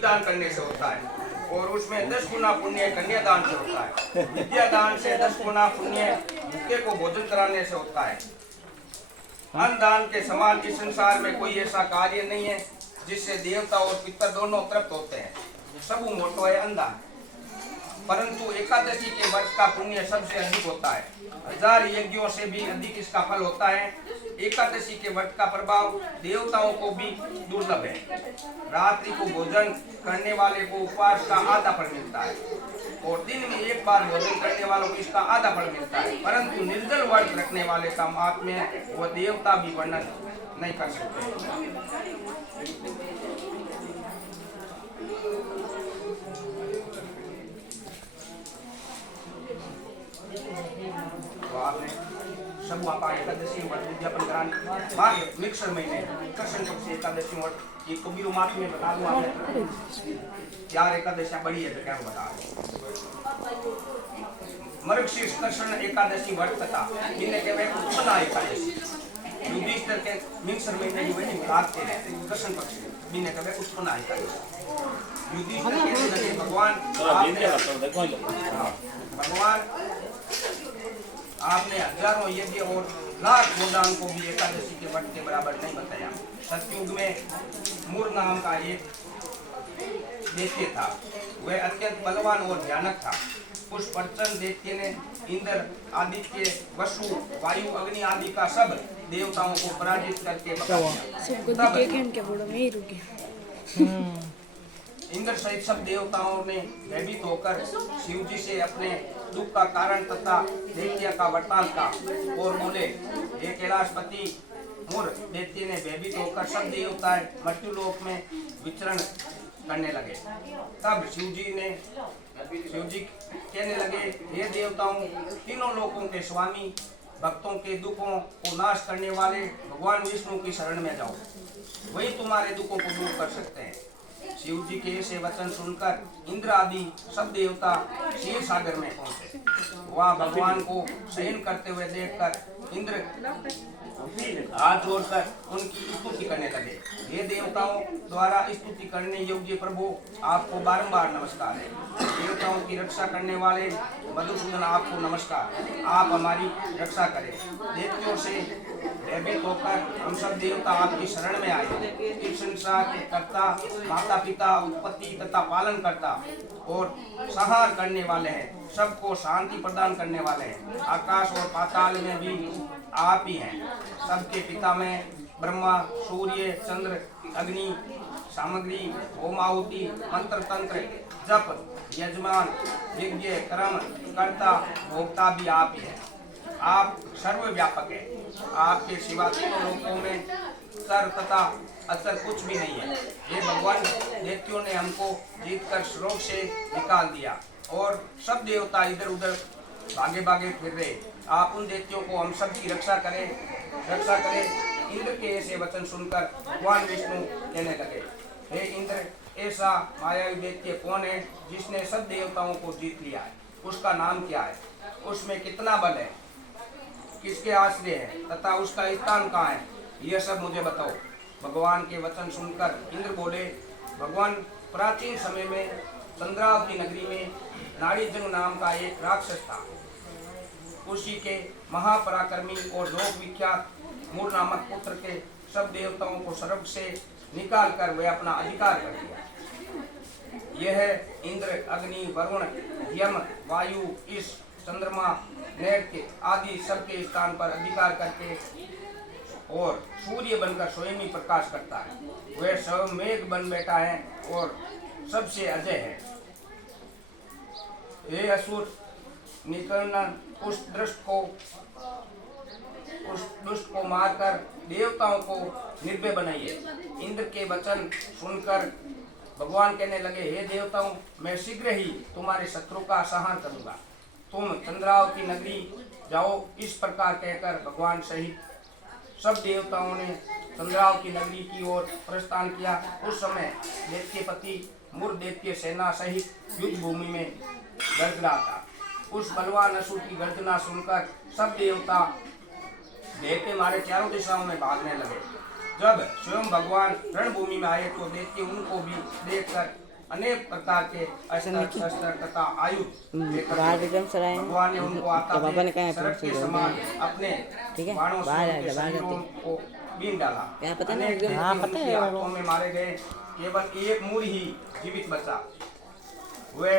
विदान करने से होता है, और उसमें 10 गुना पुण्य कन्यादान से होता है। विद्यादान से 10 गुना पुण्य भूखे को भोजन कराने से होता है। अन्नदान के समान इस संसार में कोई ऐसा कार्य नहीं है जिससे देवता और पितर दोनों तृप्त होते हैं। सब मोटो है अन्नदान, परंतु एकादशी के व्रत का पुण्य सबसे अधिक होता है। 1000 यज्ञों से भी अधिक इसका फल होता है। एकादशी के व्रत का प्रभाव देवताओं को भी दुर्लभ है। रात्रि को भोजन करने वाले को उपवास का आधा फल मिलता है, और दिन में एक बार भोजन करने वालों को इसका आधा फल मिलता है। परंतु निर्जल व्रत रखने वाले का महात्म्य वह देवता भी वर्णन नहीं कर सकते। तो आपने सब मापा एकादशी व्रत विज्ञापन कराने बाद मिक्सर महीने कृष्ण पक्ष एकादशी व्रत ये तो भी मार्च में बता दूं आपने यार एकादशी बड़ी है तो क्या बता मर्गशीर्ष कृष्ण एकादशी व्रत कथा इन्हें कहते हैं उत्पन्ना एकादशी युधिष्ठिर के मिक्सर महीने की वही रात के कृष्ण पक्ष इन्हें कहते हैं उत्पन्ना एकादशी। युधिष्ठिर के भगवान आपने हजारों यज्ञ और लाख गोदान को भी एकादशी के व्रत के बराबर नहीं बताया। सतयुग में मूर नाम का एक दैत्य था, वह अत्यंत बलवान और भयानक था। उस प्रचंड दैत्य ने इंद्र, आदित्य, वसु, वायु, अग्नि आदि का सब देवताओं को पराजित करके इंद्र सहित सब देवताओं ने भयभीत होकर शिव जी से अपने दुख का कारण तथा दैत्य का वृत्तांत का और बोले, हे कैलाशपति मूर। दैत्य ने भयभीत होकर सब देवताएं मृत्युलोक में विचरण करने लगे। तब शिव जी कहने लगे, हे देवताओं, तीनों लोकों के स्वामी, भक्तों के दुखों को नाश करने वाले भगवान विष्णु की शरण में जाओ, वही तुम्हारे दुखों को दूर कर सकते हैं। शिव जी के ऐसे वचन सुनकर इंद्र आदि सब देवता क्षीर सागर में पहुंचे। वहां भगवान को शयन करते हुए देखकर इंद्र हाथ जोड़कर उनकी स्तुति करने लगे। हे देवताओं द्वारा स्तुति करने योग्य प्रभु, आपको बारंबार नमस्कार है। देवताओं की रक्षा करने वाले मधुसूदन, आपको नमस्कार, आप हमारी रक्षा करें। दैत्यों से भयभीत होकर हम सब देवता आपकी शरण में आए। इस संसार के कर्ता, माता पिता, उत्पत्ति तथा पालन करता और संहार करने वाले हैं, सबको शांति प्रदान करने वाले हैं। आकाश और पाताल में भी आप ही हैं। सबके पिता में ब्रह्मा, सूर्य, चंद्र, अग्नि, सामग्री, होमाहुति, मंत्र तंत्र, जप, यजमान, यज्ञ, कर्म, कर्ता, भोक्ता भी आप ही हैं। आप सर्वव्यापक हैं। आपके सिवा तीनों लोकों में सर तथा असर कुछ भी नहीं है। ये भगवान, दैत्यों ने हमको जीतकर स्रोत से निकाल दिया और सब देवता इधर उधर भागे भागे फिर रहे। आप उन दैत्यों को हम सब की रक्षा करें। इंद्र के ऐसे वचन सुनकर भगवान विष्णु कहने लगे, हे इंद्र, ऐसा मायावी दैत्य कौन है जिसने सब देवताओं को जीत लिया है? उसका नाम क्या है? उसमें कितना बल है? किसके आश्रय है तथा उसका स्थान कहाँ है? यह सब मुझे बताओ। भगवान के वचन सुनकर इंद्र बोले, भगवान, प्राचीन समय में चंद्रावती नगरी में नाड़ीजंग नाम का एक राक्षस था। उसी के महापराक्रमी और लोक विख्यात मूर नामक पुत्र के सब देवताओं को स्वर्ग से निकाल कर वे अपना अधिकार कर लिया। यह इंद्र, अग्नि, वरुण, यम, वायु, इस चंद्रमा, नैत्य आदि सबके स्थान पर अधिकार करके और सूर्य बनकर स्वयं ही प्रकाश करता है। वह स्वयं मेघ बन बैठा है और सबसे अजय है। हे असुर निकर्णन, उस दुष्ट को मारकर देवताओं को निर्भय बनाइए। इंद्र के वचन सुनकर भगवान कहने लगे, हे देवताओं, मैं शीघ्र ही तुम्हारे शत्रु का संहार करूंगा। तुम चंद्रावती नगरी जाओ। इस प्रकार कहकर भगवान सहित सब देवताओं ने चंद्रावती नगरी की ओर प्रस्थान किया। उस समय दैत्यपति मूर दैत्य सेना सहित युद्ध भूमि में गर्ज रहा था। उस बलवान असुर की गर्जना सुनकर सब देवता भय के मारे चारों दिशाओं में भागने लगे। जब स्वयं भगवान रणभूमि में आए तो दैत्य उनको भी देखकर अनेक प्रकार के अस्त्र शस्त्र तथा आयुध लेकर बाहर एकदम सराय है। भगवान ने उनको आता तो पापा ने कहा है सड़क के फिर समान अपने ठीक है, बाणों से बाहर उनके आएगा, बाहर शरीरों जाते। को बीन डाला। क्या पता ना, अनेक एकदम- हाँ, देवता पता उनके है हाथों में मारे गए, केवल एक मूल ही जीवित बचा। वह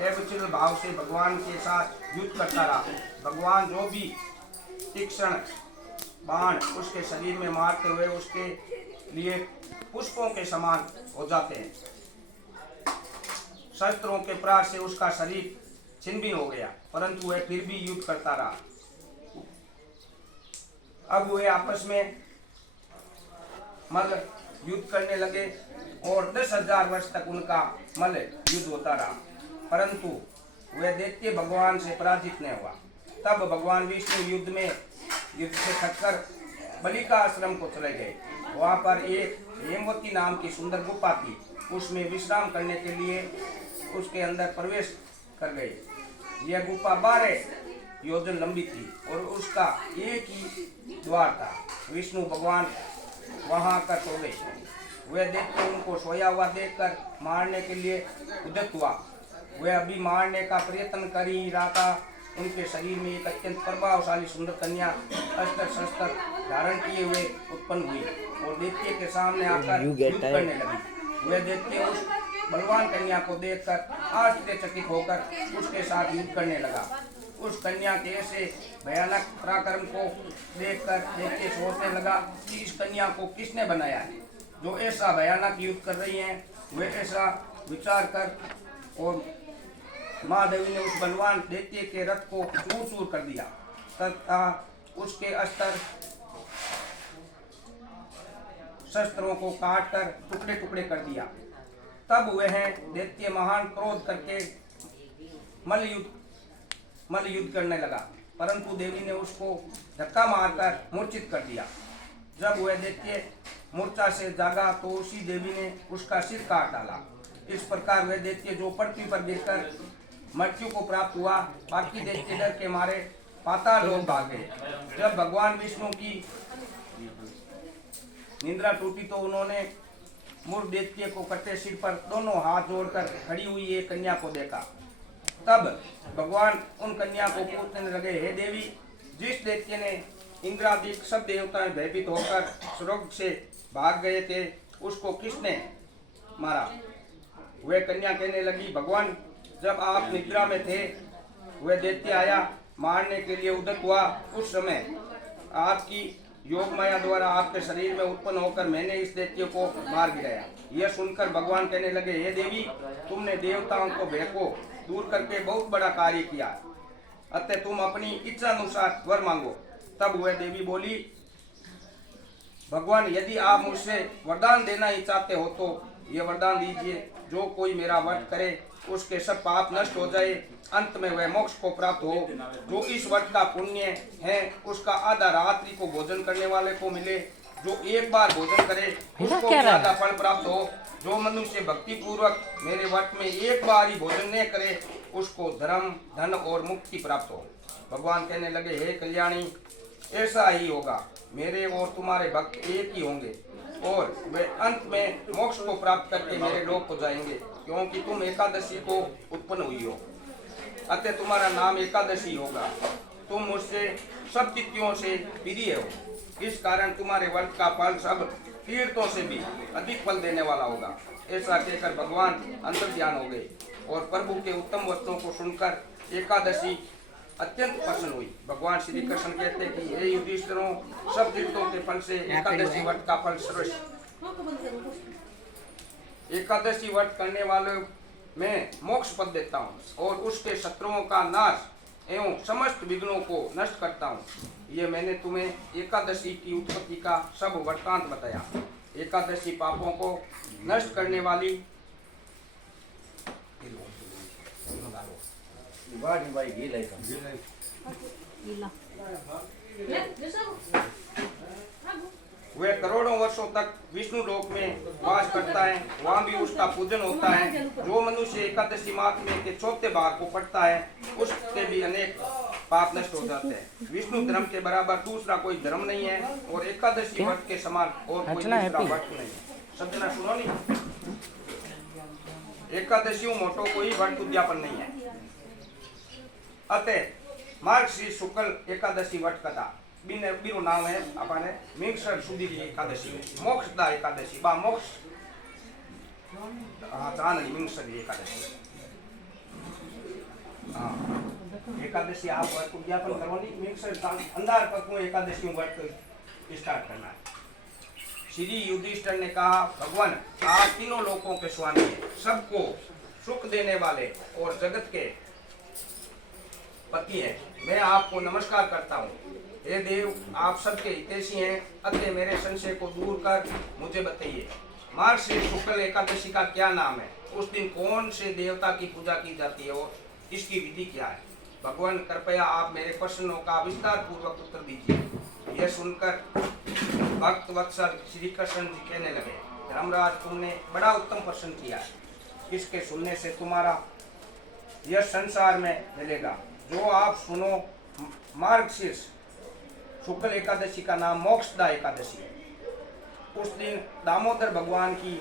एवचिल भाव से भगवान के साथ युद्ध करता रहा। भगवान जो भी तीक्ष्ण बाण उसके शरीर में मारते हुए उसके लिए पुष्पों के समान हो जाते हैं। शस्त्रों के प्रहार से उसका शरीर छिन्न हो गया, परंतु वह फिर भी युद्ध करता रहा। अब वे आपस में मल युद्ध करने लगे और 10,000 वर्ष तक उनका मल युद्ध होता रहा, परंतु वह दैत्य भगवान से पराजित नहीं हुआ। तब भगवान विष्णु युद्ध से थककर बलि का आश्रम को चले गए। वहां पर एक हेमवती नाम की सुंदर गुफा थी। उसमें विश्राम करने के लिए उसके अंदर प्रवेश कर गए। यह गुफा 12 योजन लंबी थी और उसका एक ही द्वार था। विष्णु भगवान वहां आकर सो गए। वह देखकर उनको सोया हुआ देखकर मारने के लिए उद्यत हुआ। वह अभी मारने का प्रयत्न कर ही रहा था, उनके शरीर में एक अत्यंत प्रभावशाली सुंदर कन्या अस्त्र शस्त्र धारण किए हुए उत्पन्न हुई और दैत्य के सामने आकर युद्ध करने लगी। वह दैत्य उस बलवान कन्या को देखकर आश्चर्यचकित होकर उसके साथ युद्ध करने लगा। उस कन्या के ऐसे भयानक पराक्रम को देखकर दैत्य सोचने लगा कि इस कन्या को किसने बनाया है, जो ऐसा भयानक युद्ध कर रही है। वे ऐसा विचार कर और महादेवी ने उस बलवान दैत्य के रथ को चूर चूर कर दिया तथा उसके अस्त्र शस्त्रों को काटकर टुकड़े टुकड़े कर दिया। तब वह दैत्य महान क्रोध करके मल युद्ध करने लगा, परंतु देवी ने उसको धक्का मारकर मूर्छित कर दिया। जब वह दैत्य मूर्छा से जागा तो उसी देवी ने उसका सिर काट डाला। इस प्रकार वह दैत्य जो पृथ्वी पर गिरकर मृत्यु को प्राप्त हुआ, बाकी दैत्य डर के मारे पाताल लोक भाग गए। जब भगवान विष्णु की निद्रा टूटी तो उन्होंने मूर्ख दैत्य को कटे सिर पर दोनों हाथ जोड़कर खड़ी हुई एक कन्या को देखा। तब भगवान उन कन्या को पूछने लगे, हे देवी, जिस दैत्य ने इंद्रादिक सब देवताएं भयभीत होकर स्वर्ग से भाग गए थे, उसको किसने मारा? वह कन्या कहने लगी, भगवान, जब आप निद्रा में थे वह दैत्य आया मारने के लिए उद्यत हुआ। उस समय आपकी योग माया द्वारा आपके शरीर में उत्पन्न होकर मैंने इस दैत्य को मार गिराया। यह सुनकर भगवान कहने लगे, हे देवी, तुमने देवताओं को भय को दूर करके बहुत बड़ा कार्य किया, अतः तुम अपनी इच्छा अनुसार वर मांगो। तब वह देवी बोली, भगवान, यदि आप मुझसे वरदान देना ही चाहते हो तो ये वरदान दीजिए, जो कोई मेरा व्रत करे उसके सब पाप नष्ट हो जाए, अंत में वह मोक्ष को प्राप्त हो। जो इस व्रत का पुण्य है उसका आधा रात्रि को भोजन करने वाले को मिले, जो एक बार भोजन करे उसको भी आधा फल प्राप्त हो। जो मनुष्य भक्ति पूर्वक मेरे व्रत में एक बार ही भोजन न करे उसको धर्म, धन और मुक्ति प्राप्त हो। भगवान कहने लगे, हे कल्याणी, ऐसा ही होगा, मेरे और तुम्हारे भक्त एक ही होंगे और वे अंत में मोक्ष को प्राप्त करके मेरे लोक को जाएंगे, क्योंकि तुम एकादशी को उत्पन्न हुई हो, अतः तुम्हारा नाम एकादशी होगा। तुम मुझसे सब तिथियों से प्रिय हो, इस कारण तुम्हारे व्रत का फल सब तीर्थों से भी अधिक फल देने वाला होगा। ऐसा कहकर भगवान अंतर्ध्यान हो गए और प्रभु के उत्तम वचनों को सुनकर एकादशी अत्यंत प्रसन्न हुई। भगवान श्री कृष्ण कहते हैं कि हे युधिष्ठिरों, सब तीर्थों के फल से एकादशी व्रत का फल श्रेष्ठ। एकादशी व्रत करने वालों में मोक्ष पद देता हूँ और उसके शत्रुओं का नाश एवं समस्त विघ्नों को नष्ट करता हूँ। ये मैंने तुम्हें एकादशी की उत्पत्ति का सब वृत्तांत बताया। एकादशी पापों को नष्ट करने वाली वह करोड़ों वर्षों तक विष्णु लोक में वास करता है, वहाँ भी उसका पूजन होता है। जो मनुष्य एकादशी महात्म्य के चौथे भाग को पढ़ता है उसके भी अनेक पाप नष्ट हो जाते हैं। विष्णु धर्म के बराबर दूसरा कोई धर्म नहीं है और एकादशी व्रत के समान और कोई दूसरा व्रत नहीं है। सब जना सुनो नहीं। एकादशी मोटो कोई व्रत उद्यापन नहीं है। अतः मार्गशीर्ष शुक्ल एकादशी व्रत कथा बीरो नाम है अपने मिंगसर सुधी एकादशी मोक्षदा एकादशी बा मोक्ष चांदनी मिंगसर एकादशी एकादशी आप व्रत उद्यापन करवानी मिंगसर अंधार पक्को एकादशी व्रत स्टार्ट करना है। श्री युधिष्ठिर ने कहा भगवान आप तीनों लोकों के स्वामी हैं, सबको सुख देने वाले और जगत के पति हैं। मैं आपको नमस्कार करता हूँ। हे देव आप सबके हितैषी हैं, अतः मेरे संशय को दूर कर मुझे बताइए मार्गशीर्ष शुक्ल एकादशी का क्या नाम है, उस दिन कौन से देवता की पूजा की जाती है और इसकी विधि क्या है। भगवान कृपया आप मेरे प्रश्नों का विस्तार पूर्वक उत्तर दीजिए। यह सुनकर भक्त वत्सल श्री कृष्ण जी कहने लगे धर्मराज तुमने बड़ा उत्तम प्रश्न किया है, इसके सुनने से तुम्हारा यह संसार में मिलेगा। जो आप सुनो मार्गशीर्ष शुक्ल एकादशी का नाम मोक्षदा एकादशी है। उस दिन दामोदर भगवान की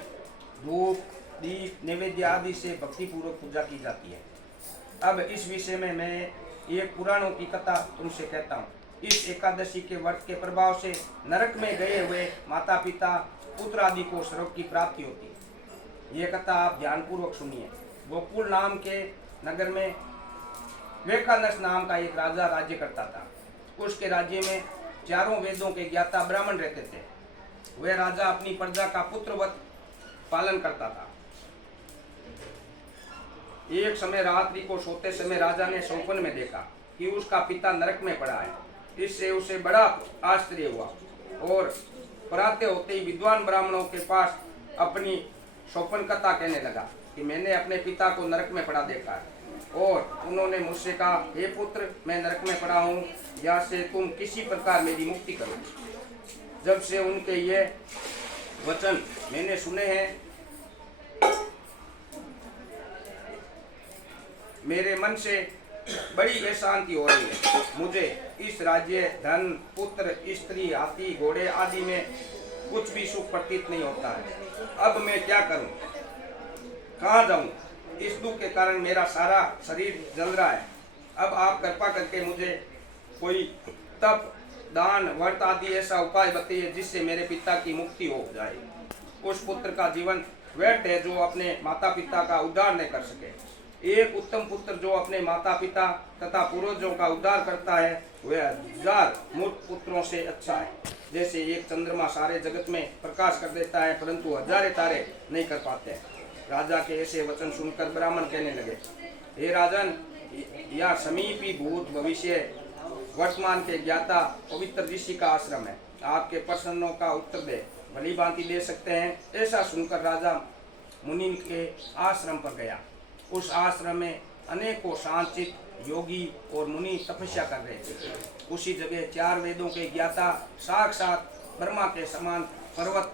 धूप दीप नैवेद्य आदि से भक्ति पूर्वक पूजा की जाती है। अब इस विषय में मैं एक पुराणों की कथा तुमसे कहता हूँ। इस एकादशी के व्रत के प्रभाव से नरक में गए हुए माता पिता पुत्र आदि को स्वर्ग की प्राप्ति होती है। ये कथा आप ध्यानपूर्वक सुनिए। गोकुल नाम के नगर में वेखानस नाम का एक राजा राज्य करता था। उसके राज्य में चारों वेदों के ज्ञाता ब्राह्मण रहते थे। वह राजा अपनी प्रजा का पुत्रवत पालन करता था। एक समय रात्रि को सोते समय राजा ने स्वप्न में देखा कि उसका पिता नरक में पड़ा है। इससे उसे बड़ा आश्चर्य हुआ और प्रातः होते ही विद्वान ब्राह्मणों के पास अपनी स्वप्न कथा कहने लगा कि मैंने अपने पिता को नरक में पड़ा देखा है। और उन्होंने मुझसे कहा हे पुत्र मैं नरक में पड़ा हूँ, यहाँ से तुम किसी प्रकार मेरी मुक्ति करो। जब से उनके ये वचन मैंने सुने हैं मेरे मन से बड़ी अशांति हो रही है। मुझे इस राज्य धन पुत्र स्त्री हाथी घोड़े आदि में कुछ भी सुख प्रतीत नहीं होता है। अब मैं क्या करूं, कहाँ जाऊं? इस दुख के कारण मेरा सारा शरीर जल रहा है। अब आप कृपा करके मुझे कोई तप दान व्रत आदि ऐसा उपाय बताइए जिससे मेरे पिता की मुक्ति हो जाए। उस पुत्र का जीवन व्यर्थ है जो अपने माता पिता का उद्धार नहीं कर सके। एक उत्तम पुत्र जो अपने माता पिता तथा पूर्वजों का उद्धार करता है वह 1000 मूर्ख पुत्रों से अच्छा है। जैसे एक चंद्रमा सारे जगत में प्रकाश कर देता है परंतु हजारे तारे नहीं कर पाते। राजा के ऐसे वचन सुनकर ब्राह्मण कहने लगे हे राजन यह समीपी भूत भविष्य वर्तमान के ज्ञाता पवित्र ऋषि का आश्रम है। आपके प्रश्नों का उत्तर दे भली भांति दे सकते हैं। ऐसा सुनकर राजा मुनि के आश्रम पर गया। उस आश्रम में अनेकों शांतचित्त योगी और मुनि तपस्या कर रहे थे। उसी जगह 4 वेदों के ज्ञाता साक्षात ब्रह्मा के समान पर्वत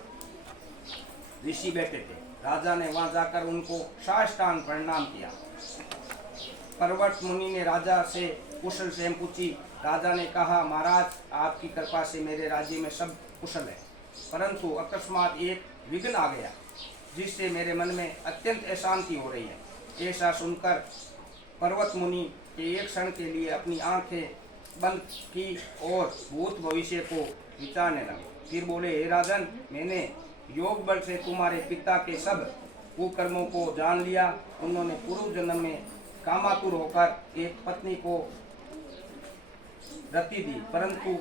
ऋषि बैठे थे। राजा ने वहां जाकर उनको साष्टांग प्रणाम किया। पर्वत मुनि ने राजा से कुशल से पूछी। राजा ने कहा महाराज आपकी कृपा से मेरे राज्य में सब कुशल है, परंतु अकस्मात एक विघ्न आ गया जिससे मेरे मन में अत्यंत अशांति हो रही है। ऐसा सुनकर पर्वत मुनि एक क्षण के लिए अपनी आंखें बंद की और भूत भविष्य को विचारने लगे। फिर बोले हे राजन मैंने योग बल से तुम्हारे पिता के सब कुकर्मों को जान लिया। उन्होंने पूर्व जन्म में कामातुर होकर एक पत्नी को रति दी, परंतु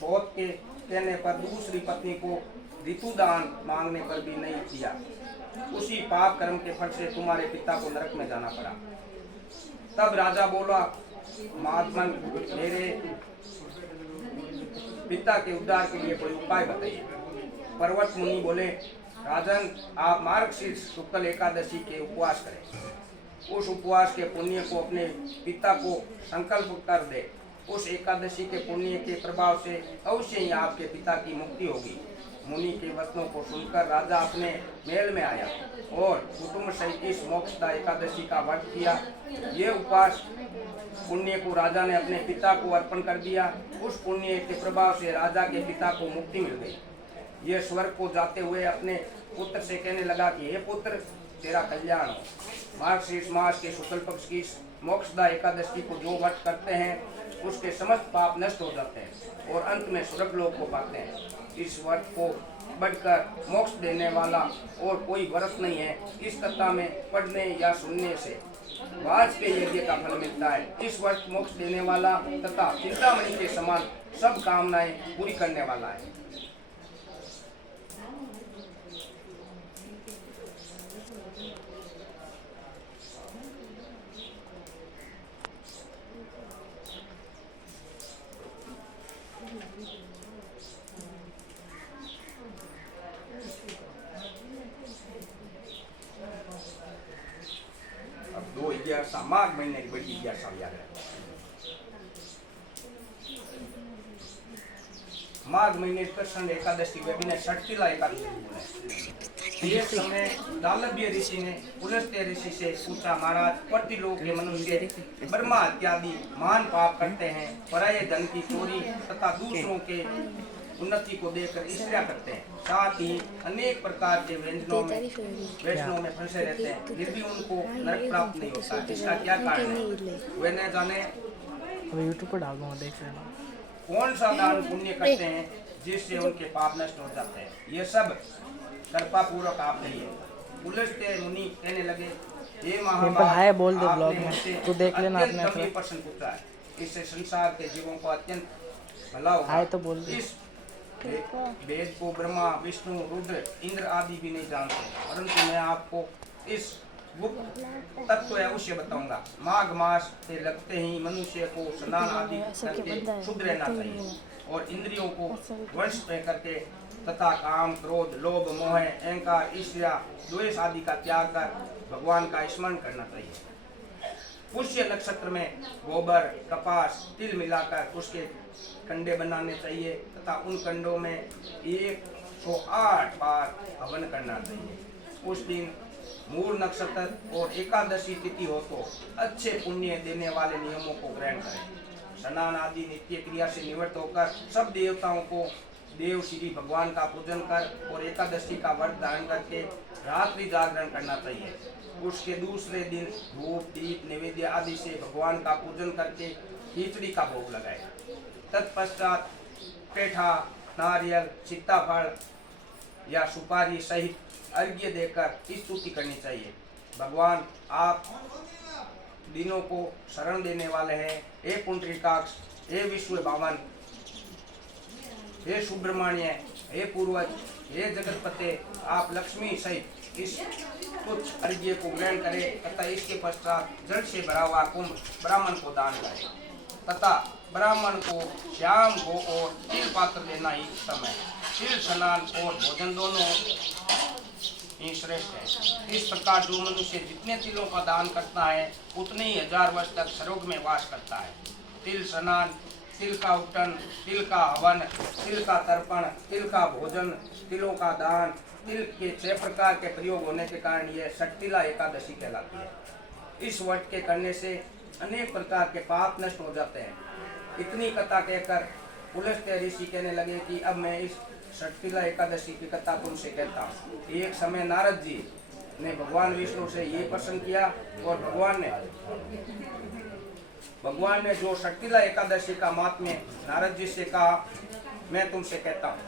शौच के कहने पर दूसरी पत्नी को ऋतुदान मांगने पर भी नहीं दिया। उसी पाप कर्म के फल से तुम्हारे पिता को नरक में जाना पड़ा। तब राजा बोला महात्मन मेरे पिता के उद्धार के लिए कोई उपाय बताइए। पर्वत मुनि बोले राजन आप मार्गशीर्ष शुक्ल एकादशी के उपवास करें। उस उपवास के पुण्य को अपने पिता को संकल्प कर दे। उस एकादशी के पुण्य के प्रभाव से अवश्य ही आपके पिता की मुक्ति होगी। मुनि के वचनों को सुनकर राजा अपने महल में आया और कुटुंब सहित इस मोक्षदा एकादशी का व्रत किया। ये उपवास पुण्य को राजा ने अपने पिता को अर्पण कर दिया। उस पुण्य के प्रभाव से राजा के पिता को मुक्ति मिल गई। ये स्वर्ग को जाते हुए अपने पुत्र से कहने लगा कि हे पुत्र तेरा कल्याण हो। मार्गशीर्ष मास के शुक्ल पक्ष की मोक्षदा एकादशी को जो व्रत करते हैं उसके समस्त पाप नष्ट हो जाते हैं और अंत में स्वर्ग लोक को पाते हैं। इस व्रत को बढ़कर मोक्ष देने वाला और कोई व्रत नहीं है। इस कथा में पढ़ने या सुनने से वाजपेयी यज्ञ का फल मिलता है। इस व्रत मोक्ष देने वाला तथा चिंतामणि के समान सब कामनाएं पूरी करने वाला है। अब 2000 माघ महीने की बड़ी जिज्ञासा याद है। माघ महीने कृष्ण एकादशी वे भी षटतिला एकादशी। ये समय दालभ्य ऋषि ने पुलस्त्य ऋषि से पूछा, महाराज प्रतिलोक के मनुष्य ब्रह्मा इत्यादि महान पाप करते हैं, पराये धन की चोरी तथा दूसरों के उन्नति को देखकर ईर्ष्या करते हैं, साथ ही अनेक प्रकार के वैष्णव में फंसे रहते हैं, फिर भी उनको नरक प्राप्त नहीं होता। इसका क्या कारण है? वे न जाने यूट्यूब पर डाल दूंगा, देख लेना। कौन सा दान पुण्य करते हैं जिससे उनके पाप नष्ट हो जाते हैं। ये सब कृपा पूर्वक आप कहिए। पुलस्त्य मुनि कहने लगे, हे हाय बोल दे ब्लॉग में, तू देख लेना अपने अपने प्रश्न पूछा है। इससे संसार के जीवों को अत्यंत भला होगा। हाय तो बोल दे। इस वेद को ब्रह्मा विष्णु रुद्र इंद्र आदि भी नहीं जानते, परंतु मैं आपको इस गुप्त तत्व अवश्य बताऊंगा। माघ मास से लगते ही मनुष्य को स्नान आदि करके शुद्ध रहना चाहिए और इंद्रियों को वश में करके तथा काम क्रोध लोभ मोह अहंकार ईर्ष्या द्वेष आदि का त्याग कर भगवान का स्मरण करना चाहिए। पुष्य नक्षत्र में गोबर कपास तिल मिलाकर उसके कंडे बनाने चाहिए तथा उन कंडों में 108 बार हवन करना चाहिए। उस दिन मूल नक्षत्र और एकादशी तिथि हो तो अच्छे पुण्य देने वाले नियमों को ग्रहण करें। स्नान आदि नित्य क्रिया से निवृत्त होकर सब देवताओं को देव श्री भगवान का पूजन कर और एकादशी का व्रत धारण करके रात्रि जागरण करना चाहिए। उसके दूसरे दिन धूप दीप नैवेद्य आदि से भगवान का पूजन करके खिचड़ी का भोग लगाए। तत्पश्चात पेठा नारियल सीताफल या सुपारी सहित अर्घ्य देकर स्तुति करनी चाहिए। भगवान आप दिनों को शरण देने वाले हैं। हे पुंडरीकाक्ष, हे विश्व भावन, हे सुब्रमण्य, हे पूर्वज, हे जगतपते, आप लक्ष्मी सहित इस कुछ अर्घ्य को ग्रहण करें तथा इसके पश्चात जल से भरा हुआ कुंभ ब्राह्मण को दान करें तथा ब्राह्मण को श्याम गो और तिल पात्र देना ही उत्तम है। तिल स्नान और भोजन दोनों ही श्रेष्ठ है। इस प्रकार जो मनुष्य जितने तिलों का दान करता है उतने ही 1000 वर्ष तक स्वर्ग में वास करता है। तिल स्नान, तिल का उट्टन, तिल का हवन, तिल का तर्पण, तिल का भोजन, तिलों का दान, तिल के 6 प्रकार के प्रयोग होने के कारण यह षटतिला एकादशी कहलाती है। इस व्रत के करने से अनेक प्रकार के पाप नष्ट हो जाते हैं। इतनी कथा कहकर पुलस्त्य ऋषि कहने लगे कि अब मैं इस षटतिला एकादशी की कथा तुमसे कहता हूँ। एक समय नारद जी ने भगवान विष्णु से ये प्रश्न किया और भगवान ने जो षटतिला एकादशी का महात्म्य नारद जी से कहा, मैं तुमसे कहता हूँ।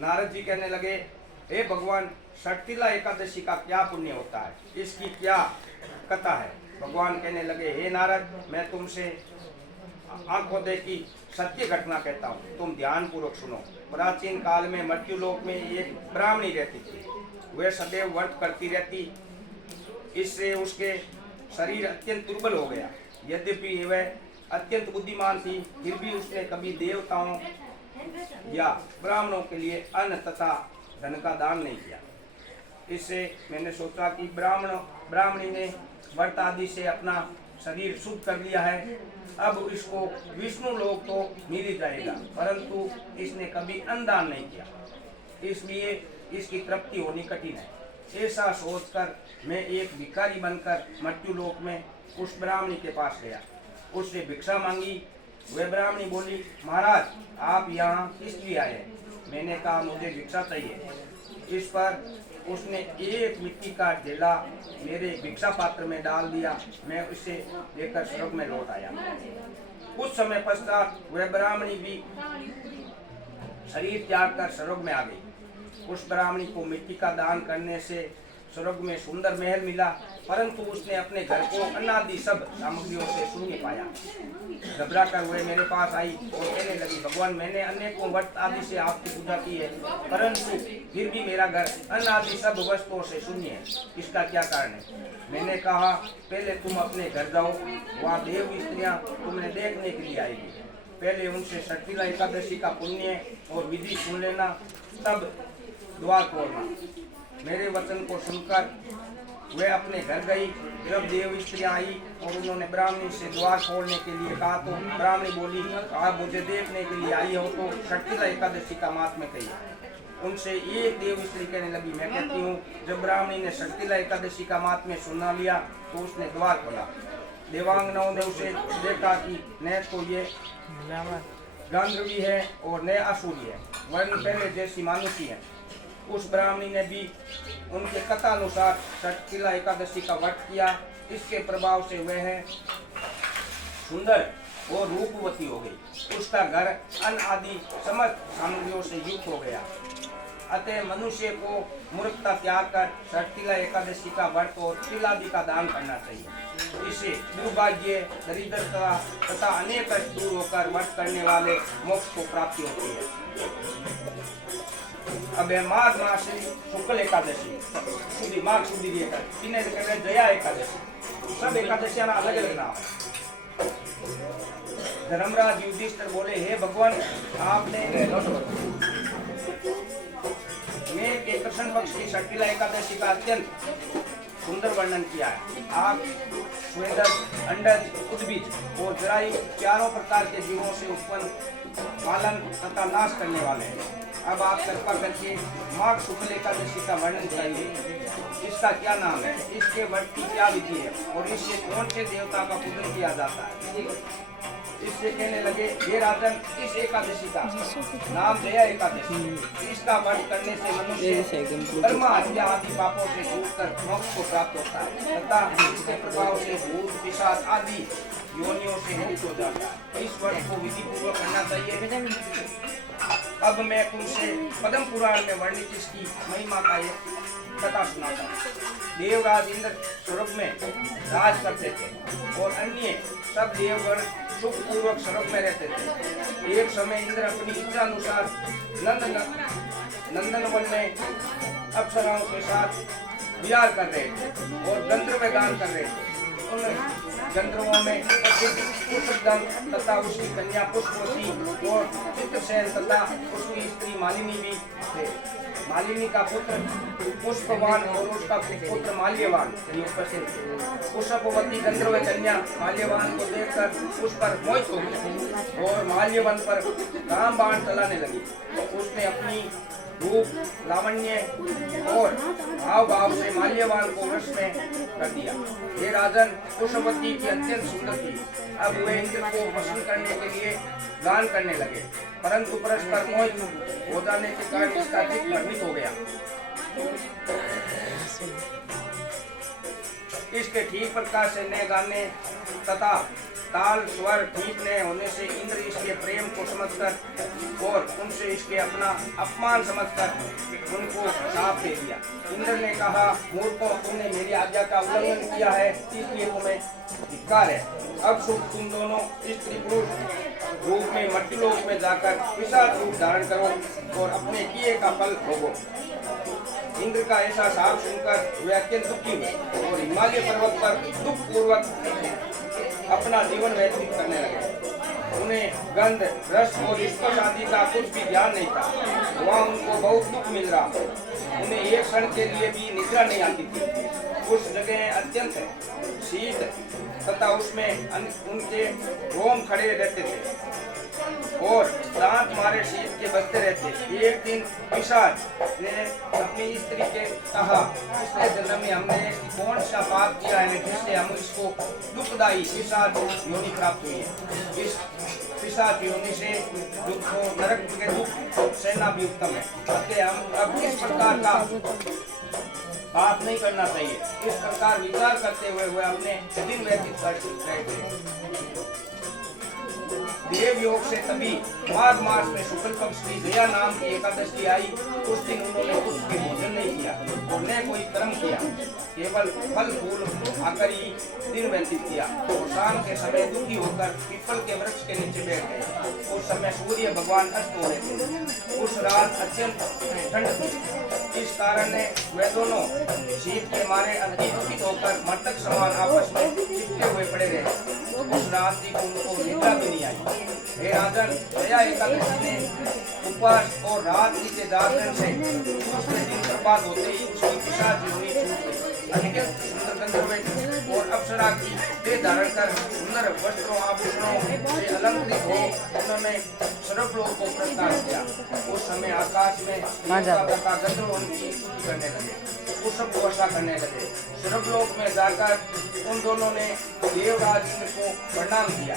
नारद जी कहने लगे, हे भगवान, षटतिला एकादशी का क्या पुण्य होता है, इसकी क्या कथा है। भगवान कहने लगे, हे नारद, मैं तुमसे आंखों देखी सत्य घटना कहता हूँ, तुम ध्यान पूर्वक सुनो। प्राचीन काल में मृत्युलोक में एक ब्राह्मणी रहती थी। वह सदैव व्रत करती रहती, इससे उसके शरीर अत्यंत दुर्बल हो गया। यद्यपि वह अत्यंत बुद्धिमान थी, फिर भी उसने कभी देवताओं या ब्राह्मणों के लिए अन्न तथा धन का दान नहीं किया। इससे मैंने सोचा कि ब्राह्मणी ने व्रत आदि से अपना शरीर शुद्ध कर लिया है, अब इसको विष्णु लोक तो मिल ही जाएगा, परंतु इसने कभी अन्न दान नहीं किया, इसलिए इसकी तृप्ति होनी कठिन है। ऐसा सोचकर मैं एक भिखारी बनकर मृत्यु लोक में उस ब्राह्मणी के पास गया। उससे भिक्षा मांगी वे ब्राह्मणी बोली, महाराज आप यहाँ किस लिए आए? मैंने कहा मुझे भिक्षा चाहिए। इस पर उसने एक मिट्टी का ढेला मेरे भिक्षा पात्र में डाल दिया। मैं उसे लेकर स्वर्ग में लौट आया। कुछ समय पश्चात वह ब्राह्मणी भी शरीर त्याग कर स्वर्ग में आ गई। उस ब्राह्मणी को मिट्टी का दान करने से स्वर्ग में सुंदर महल मिला, परंतु उसने अपने घर को अनादि सब सामग्रियों से शून्य पाया। घबरा कर वह मेरे पास आई और कहने लगी, भगवान मैंने अनेकों व्रत आदि से आपकी पूजा की है, परंतु फिर भी मेरा घर अनादि सब वस्तुओं से शून्य है। इसका क्या कारण है? मैंने कहा, पहले तुम अपने घर जाओ, वहाँ देव स्त्रियाँ तुम्हें देखने के लिए आएगी। पहले उनसे षटतिला एकादशी का पुण्य और विधि सुन लेना, तब द्वार खोलना। मेरे वचन को सुनकर वह अपने घर गई। जब देव स्त्रियाँ आई और उन्होंने ब्राह्मणी से द्वार खोलने के लिए कहा तो ब्राह्मणी बोली, आप मुझे देखने के लिए आई हो तो षटतिला एकादशी का महात्म्य कहिए। उनसे एक देव स्त्री कहने लगी, मैं कहती हूँ, जब ब्राह्मणी ने षटतिला एकादशी का महात्म्य सुना लिया तो उसने द्वार खोला। देवांगनाओं ने उसे देखा कि न तो ये गांधर्वी है और न आसुरी है, वर्ण पहले जैसी मानुषी है। उस ब्राह्मणी ने भी उनके कथानुसार षटतिला एकादशी का व्रत किया। इसके प्रभाव से वह सुंदर और रूपवती हो गई। उसका घर अन्न आदि समस्त सामग्रियों से युक्त हो गया। अतः मनुष्य को मूर्खता त्याग कर षटतिला एकादशी का व्रत और तिलादि का दान करना चाहिए। इससे दुर्भाग्य, दरिद्रता तथा अनेक कष्ट दूर होकर व्रत करने वाले मोक्ष को प्राप्ति होती है। अब माघ मास शुक्ल एकादशी सुधी माघ सुधी जया एकादशी, सब एकादशियां अलग अलग नाम है। धर्मराज युधिष्ठिर बोले, हे भगवान आपने में के कृष्ण पक्ष की षटतिला एकादशी का अत्यंत सुंदर वर्णन किया है। आप स्वेदज, अंडज, उद्भिज और जरायु चारों प्रकार के जीवों से उत्पन्न, पालन तथा नाश करने वाले हैं। अब आप कृपा करके माघ शुक्ल एकादशी का वर्णन करिए। इसका क्या नाम है, इसके व्रत की क्या विधि है और इससे कौन से देवता का पूजन किया जाता है? इससे कहने लगे, हे राजन, इस एकादशी का नाम जया एकादशी। इसका व्रत करने से मनुष्य कर्म हत्या आदि पापों से छूटकर मोक्ष को प्राप्त होता है तथा इसके प्रभाव से भूत पिशाच आदि योनियों से मुक्त हो जाता है। इस व्रत को विधि पूर्वक करना चाहिए। अब मैं तुमसे पद्म पुराण में वर्णित इसकी महिमा का एक कथा सुनाता हूँ। देवराज इंद्र स्वर्ग में राज करते थे और अन्य सब देवगण सुख पूर्वक स्वर्ग में रहते थे। एक समय इंद्र अपनी इच्छा अनुसार नंदनवन में अप्सराओं के साथ विहार कर रहे थे और गंधर्व गान कर रहे थे। उन गंधर्वों में पुष्पदम तथा उसकी कन्या पुष्पवती और चित्रसेन तथा उसकी स्त्री मालिनी भी थे। मालिनी का पुत्र पुष्पवान और उसका पुत्र माल्यवान उपस्थित थे। पुष्पवती गंधर्व कन्या माल्यवान को देखकर उस पर मोहित हो गई और माल्यवान पर काम बाण चलाने लगी। उसने अपनी रूप, लावण्य और भाव भाव से माल्यवान को वश में कर दिया। हे राजन, पुष्पवती की अत्यंत सुंदर थी। अब वे इंद्र को वश करने के लिए गान करने लगे, परंतु परस्पर मोहित हो जाने के कारण इसका चित्त भ्रमित हो गया। इसके ठीक प्रकार से न गाने तथा ताल स्वर ठीक न होने से इंद्र इसके प्रेम को समझकर और उनसे इसके अपना अपमान समझकर उनको शाप दे दिया। इंद्र ने कहा, मूर्खों, तुमने मेरी आज्ञा का उल्लंघन किया है, इसलिए तुम्हें धिक्कार है। अब तुम दोनों स्त्री पुरुष रूप में मर्त्यलोक में जाकर पिशाच रूप धारण करो और अपने किए का फल भोगो। इंद्र का ऐसा शाप सुनकर वे अत्यंत दुखी हुए और हिमालय पर्वत पर दुख पूर्वक अपना जीवन व्यतीत करने लगे। उन्हें गंध, रस और स्पर्श आदि का कुछ भी ध्यान नहीं था। वहाँ उनको बहुत दुख मिल रहा। उन्हें एक क्षण के लिए भी निद्रा नहीं आती थी। उस जगह अत्यंत शीत तथा उसमें उनके रोम खड़े रहते थे और दांत मारे शीत के बचते रहते। एक दिन पिशाच ने अपनी स्त्री के कहा, पिछले जन्म में हमने कौन सा पाप किया है जिससे हम इसको दुखदायी पिशाच योनि प्राप्त हुई है। पिशाच योनि से दुख हो, नरक के दुख सेना भी उत्तम है। अतः हम अब इस प्रकार का पाप नहीं करना चाहिए। इस प्रकार विचार करते हुए वह अपने दिन व्यतीत कर रहे थे। देव योग से तभी माघ मास में शुक्ल पक्ष की दया नाम की एकादशी आई। उस दिन उन्होंने कुछ भी भोजन नहीं किया और न कोई कर्म किया, केवल फल फूल आकर ही दिन व्यतीत किया। और शाम के समय दुखी होकर पीपल के वृक्ष के नीचे बैठ गए। उस समय सूर्य भगवान अस्त हो रहे थे। उस रात अत्यंत ठंड थी। इस कारण वे दोनों शीत के मारे अति दुखित होकर मृतक समान आपस में चिपके हुए पड़े रहे। उस रात्रि को उनको निद्रा भी नहीं आई। हे राजन, दया एकादशी ने उपवास और रात्रि के जागरण से दूसरे दिन बर्बाद होते ही उसकी पिशाच योनि छूट गई। अत्यंत सुंदर गंधर्व और अप्सरा की देह धारण कर सुंदर वस्त्रों आभूषणों से अलंकृत हो उन्होंने सर्वलोक को प्रस्थान किया। उस समय आकाश में देवता गंधर्वों की स्तुति करने लगे, पुष्प वर्षा करने लगे। सर्वलोक में जाकर उन दोनों ने देवराज इंद्र को प्रणाम किया।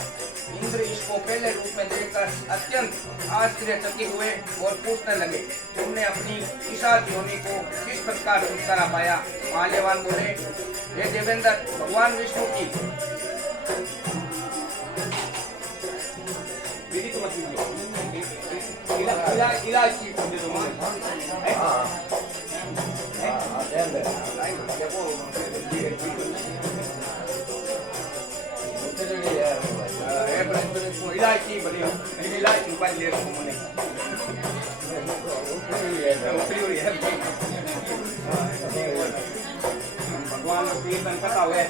इंद्र इसको पहले रूप में देखकर अत्यंत आश्चर्यचकित हुए और पूछने लगे, तुमने अपनी पिशाच योनि को किस प्रकार छुटकारा पाया? माल्यवान बोले, हे देवेंद्र, भगवान विष्णु की इलाज की इलायची बड़ी इलायची ऊपर ले रहा हूँ मैंने भगवान कीर्तन करता हुआ है।